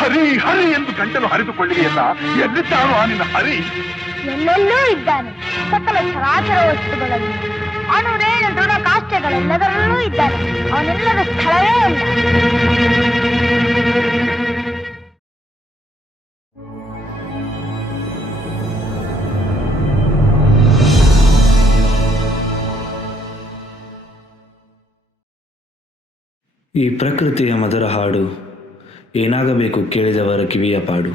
ಹರಿ ಹರಿ ಎಂದು ಗಂಟಲು ಹರಿದುಕೊಳ್ಳಿದೆಯಲ್ಲ, ಎಲ್ಲಿದ್ದಾನು ಆ ನಿನ್ನ ಹರಿ? ಎಲ್ಲೆಲ್ಲೂ ಇದ್ದಾನೆ. ಸಕಲ ಚರಾಚರ ವಸ್ತುಗಳಲ್ಲಿ, ಅಣುರೇಣ ದೃಢ ಕಾಷ್ಟಗಳೆಲ್ಲದರಲ್ಲೂ ಇದ್ದಾನೆ. ಅವನೆಲ್ಲದ ಸ್ಥಳವೇ ಇಲ್ಲ. ಈ ಪ್ರಕೃತಿಯ ಮಧುರ ಹಾಡು ಏನಾಗಬೇಕು ಕೇಳಿದವರ ಕಿವಿಯ ಪಾಡು.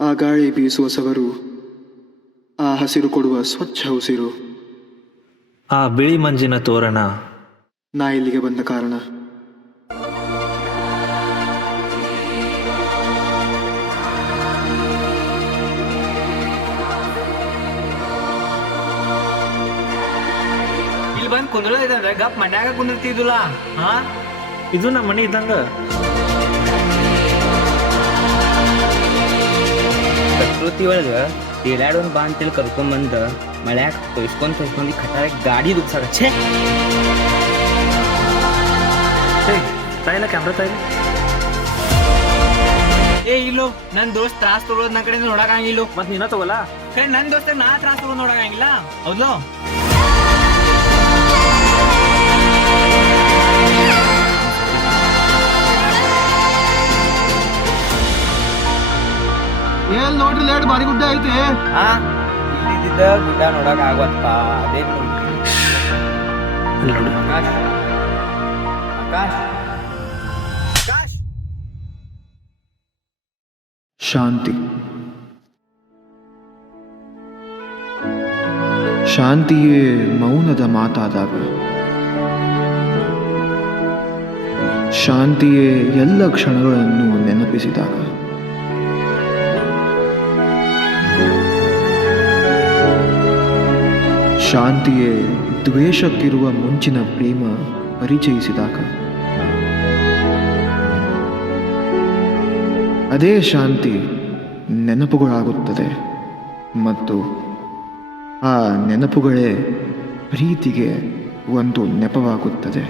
ಆ ಗಾಳಿ ಬೀಸುವ ಸವರು, ಆ ಹಸಿರು ಕೊಡುವ ಸ್ವಚ್ಛ ಉಸಿರು, ಆ ಬಿಳಿ ಮಂಜಿನ ತೋರಣ, ನಾ ಇಲ್ಲಿಗೆ ಬಂದ ಕಾರಣ. ಇಲ್ಲಿ ಬಂದು ಕುಂದ್ರದಿದ್ರೆ ಗಪ್ ಮನ್ಯಾಗ ಕುಂದಿರ್ತಿದ್ದಿಲ್ಲ. ಇದು ನಮ್ಮ ಮನೆ ಇದ್ದಂಗ. ಪ್ರಕೃತಿ ಒಳಗ ತೇಲಾಡೋನ್ ಬಾ ಅಂತೇಳಿ ಕರ್ಕೊಂಬಂದ ಮಳ್ಯಾಗ ತೊಯ್ಸ್ಕೊಂಡ್ ಖಟಾರ ಗಾಡಿ ದುಗ್ಸಾಗಚ್ಚೆ. ತಾಯಿಲ್ಲ ಕ್ಯಾಮ್ರಾ ತಾಯಿಲ್ಲ. ಏ ಇಲ್ಲೋ ನನ್ ದೋಸ್ತ್ ತ್ರಾಸ್ ತಗೊಳೋದ್ ನನ್ ಕಡೆ ನೋಡಕಂಗಿಲ್ಲೋ. ಮತ್ ನೀನ ತಗೋಲ್ಲ. ಕಡೆ ನನ್ ದೋಸ್ತ ನಾ ತ್ರಾಸ್ ತಗೊಳೋದ್ ನೋಡಕಂಗಿಲ್ಲ. ಹೌದು ಏನ್ ನೋಡ್ರಿ ಲೇಟ್ ಬಾರಿ ಗುಡ್ಡ ಐತಿ. ಇಲ್ಲಿದ್ದ ಗುಡ್ಡ ನೋಡಕ್ ಆಗತ್ತ. ಅದೇ ನೋಡಿ ಆಕಾಶ್ ಆಕಾಶ್ ಆಕಾಶ್. ಶಾಂತಿ. ಶಾಂತಿಯೇ ಮೌನದ ಮಾತಾದಾಗ, ಶಾಂತಿಯೇ ಎಲ್ಲ ಕ್ಷಣಗಳನ್ನು ನೆನಪಿಸಿದಾಗ, ಶಾಂತಿಯೇ ದ್ವೇಷಕ್ಕಿರುವ ಮುಂಚಿನ ಪ್ರೇಮ ಪರಿಚಯಿಸಿದಾಗ, ಅದೇ ಶಾಂತಿ ನೆನಪುಗಳಾಗುತ್ತದೆ ಮತ್ತು ಆ ನೆನಪುಗಳೇ ಪ್ರೀತಿಗೆ ಒಂದು ನೆಪವಾಗುತ್ತದೆ.